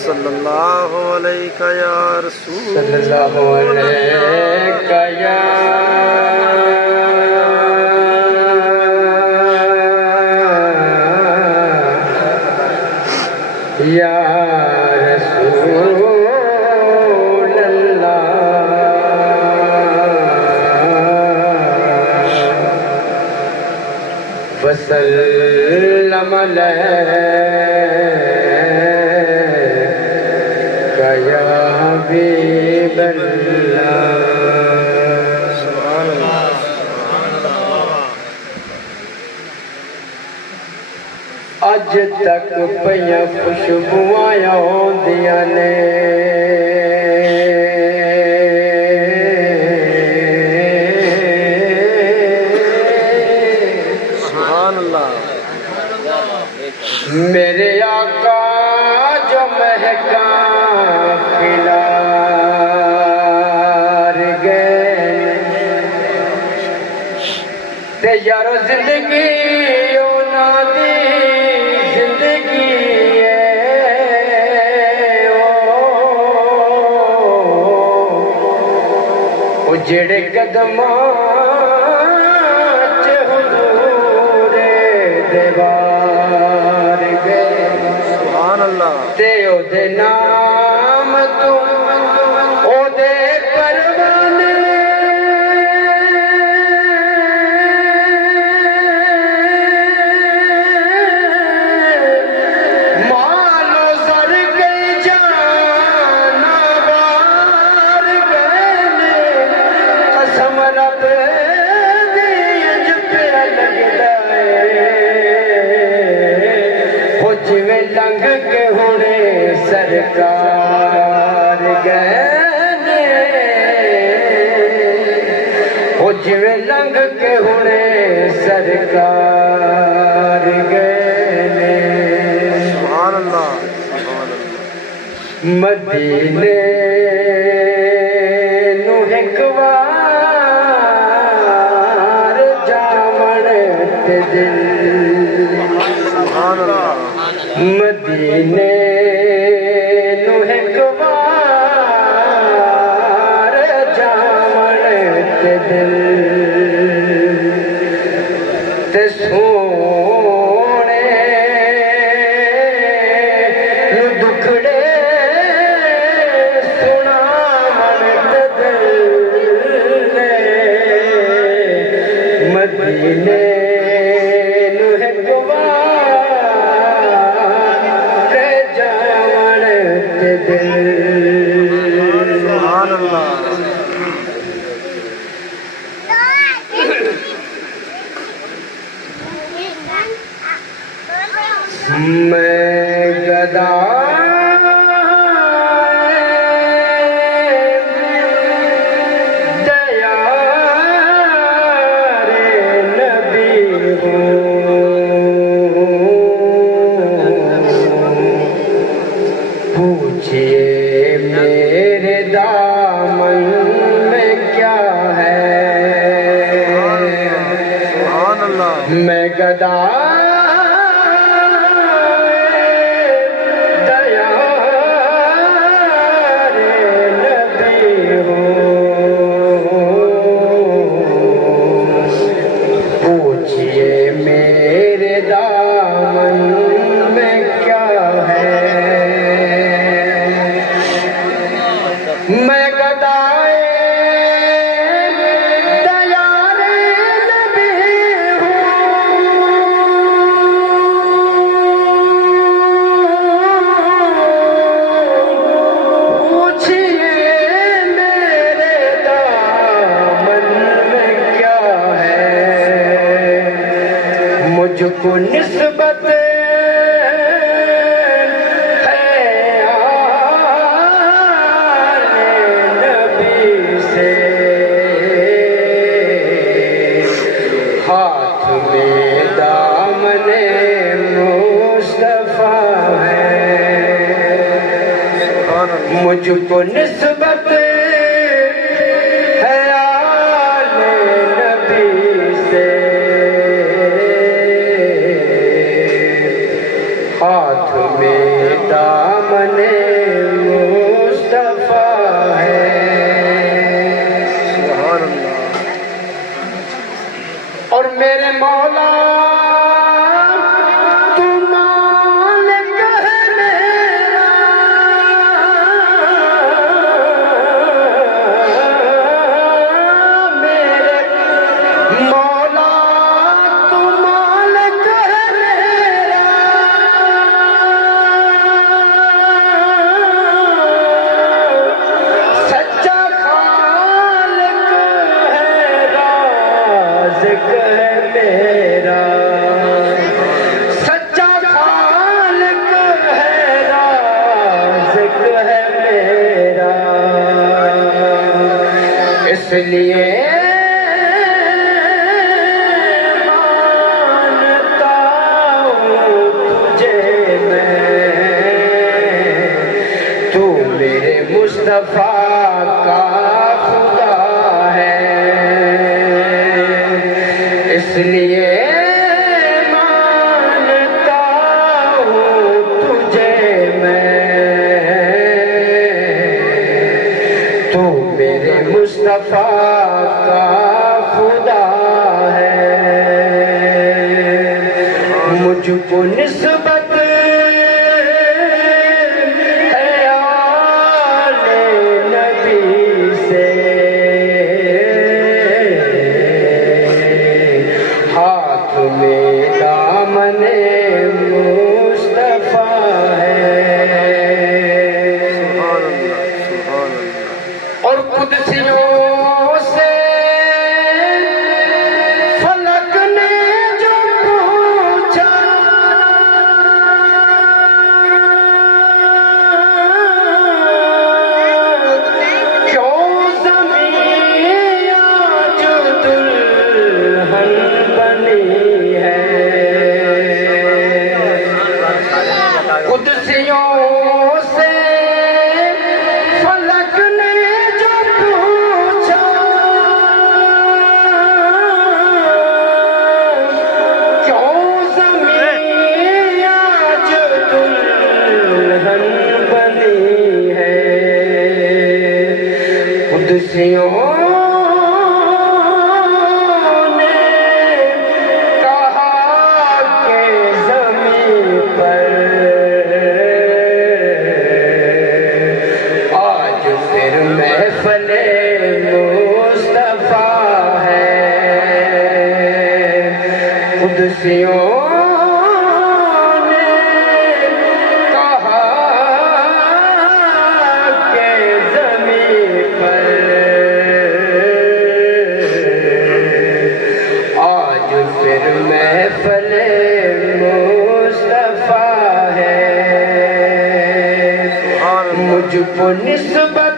सल्लल्लाहु अलैहि या रसूल सल्लल्लाहु अलैहि या रसूल अल्लाह वसल्लम अलैका या हबीब अल्लाह। अज तक पईयां खुशबुआं आउंदियां ने मेरे आका जो महका खिलार गए ते यारो जिंदगी उन्हां दी जिंदगी ओ जेड़े कदमां च हुजूर देवार ते ओदे नाम तू ओदे परवाने मालो सर गई जाना बार गए कसम रब दी अज पे लगदा हो जिवें लंघ के हुणे सरकार गए हो जिवें लंघ के हुणे सरकार गए मदीने नू एक वार जावण ते दिल मदीने नू एक वार जावण ते दिल ते सोने नू दुखड़े सुनावण ते दिल मदीने नू एक मैं गदा दया रे नबी पूछिए मेरे दामन में क्या है मैं गदा मैं गदाए दया रे नबी पूछिए मेरे दामन में क्या है मुझको निस्बत हाथ में दामने मुस्तफा है मुझको निस्बत है आले नबी से हाथ में दामने मुस्तफा है। सुभान अल्लाह। और मेरे मौला तू मालिक है मेरा, मेरे मौला तू मालिक है मेरा, सच्चा खालिक है राज़िक है मेरा, सच्चा खालिक है राज़िक है मेरा। इसलिए मानता हूँ तुझे मैं, तू मेरे मुस्तफा का खुदा है। इसलिए मानता हूँ तुझे मैं, तू मेरे मुस्तफा का खुदा है। मुझको निस्बत है आले नबी से, हाथ में दामने मुस्तफा है। सुभान अल्लाह, सुभान अल्लाह। और कुदसियों से फलक ने जो पूछा, क्यों ज़मीं आज दुल्हन बनी है। कुदसियों से फलक ने जो पूछा, क्यों ज़मीं आज दुल्हन बनी है। कुदसियों ने कहा कि ज़मीं पर आज फिर महफ़िले मुस्तफा है। कुदसियों ने कहा कि ज़मीं पर आज फिर महफ़िले मुस्तफा है। मुझको निस्बत